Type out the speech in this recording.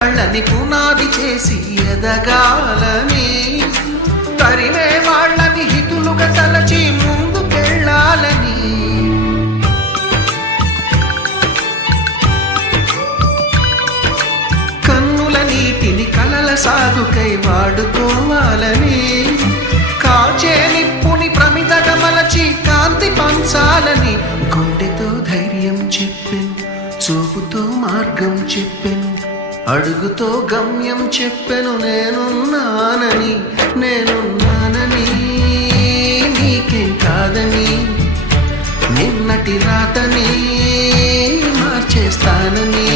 వాళ్ళని పునాది చేసి ఎదగాలని, తరిమే వాళ్ళని హితులుగా తలచి ముందుకెళ్ళాలని, కన్నుల నీటిని కలల సాగుకై వాడుకోవాలని, కాచే నిప్పుని ప్రమిదగా మలచి కాంతి పంచాలని, గుండెతో ధైర్యం చెప్పెను, చూపుతో మార్గం చెప్పెను, అడుగుతో గమ్యం చెప్పెను, నేనున్నానని నీకేం కాదని, నిన్నటి రాతని మార్చేస్తానని.